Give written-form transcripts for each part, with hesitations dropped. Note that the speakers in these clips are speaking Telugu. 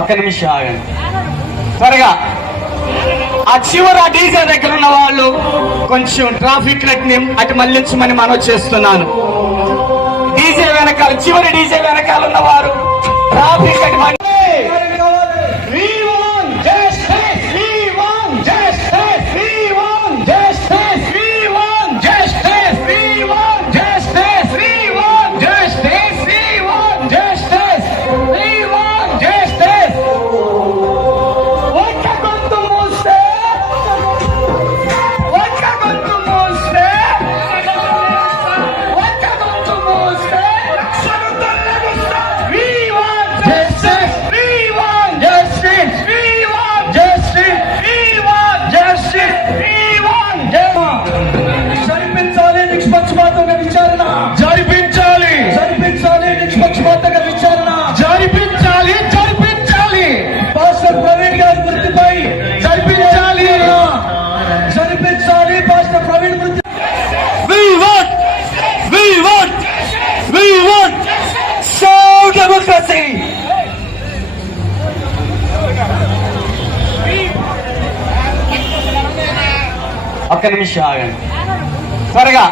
ఒక్క నిమిషం ఆగండి త్వరగా. ఆ చివరి డీజే దగ్గర ఉన్న వాళ్ళు కొంచెం ట్రాఫిక్ లైట్ ని అటు మళ్లించమని మనవి చేస్తున్నాను. డీజే వెనకాల, చివరి డీజే వెనకాల ఉన్న వారు ట్రాఫిక్ లైట్ ఒక్క నిమిషం ఆగండి త్వరగా.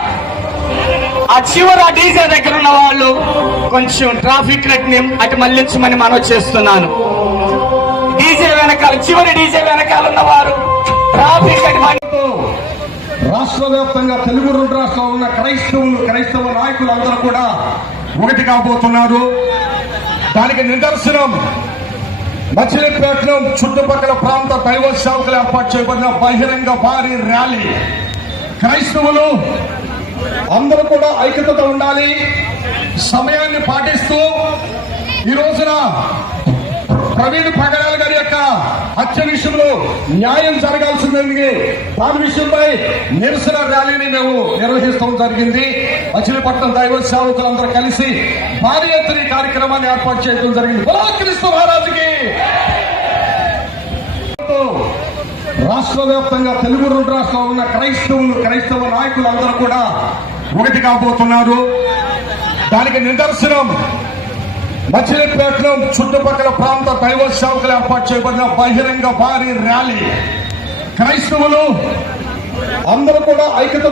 ఆ చివరి డీజే దగ్గర ఉన్న వాళ్ళు కొంచెం ట్రాఫిక్ లైట్ ని అటు మళ్లించమని మనవి చేస్తున్నాను. డీజే వెనకాల, చివరి డీజే వెనకాల ఉన్న వారు ట్రాఫిక్ లైట్. రాష్ట్ర వ్యాప్తంగా తెలుగు రెండు రాష్ట్రాల్లో ఉన్న క్రైస్తవ నాయకులందరూ కూడా ఒకటి కాబోతున్నారు. దానికి నిదర్శనం మచిలీపట్నం చుట్టుపక్కల ప్రాంత దైవ సేవకులు ఏర్పాటు చేయబడిన బహిరంగ భారీ ర్యాలీ. క్రైస్తవులు అందరూ కూడా ఐక్యతతో ఉండాలి, సమయాన్ని పాటిస్తూ ఈ రోజున ప్రవీణ్ పగడాల గారి యొక్క హత్య విషయంలో న్యాయం జరగాల్సింది. దాని విషయంపై నిరసన ర్యాలీని మేము నిర్వహిస్తాం జరిగింది. మచిలీపట్నం దైవ సేవకులందరూ కలిసి భారీ ఎత్తున ఈ కార్యక్రమాన్ని ఏర్పాటు చేయడం జరిగింది. క్రీస్తు మహారాజుకి. రాష్ట్ర వ్యాప్తంగా తెలుగు రెండు రాష్ట్రాల్లో ఉన్న క్రైస్తవ నాయకులందరూ కూడా ఒకటి కాబోతున్నారు. దానికి నిదర్శనం మచిలీపట్నం చుట్టుపక్కల ప్రాంత దైవ సేవకులు ఏర్పాటు చేయబడిన బహిరంగ భారీ ర్యాలీ. క్రైస్తవులు అందరూ కూడా ఐక్యతతో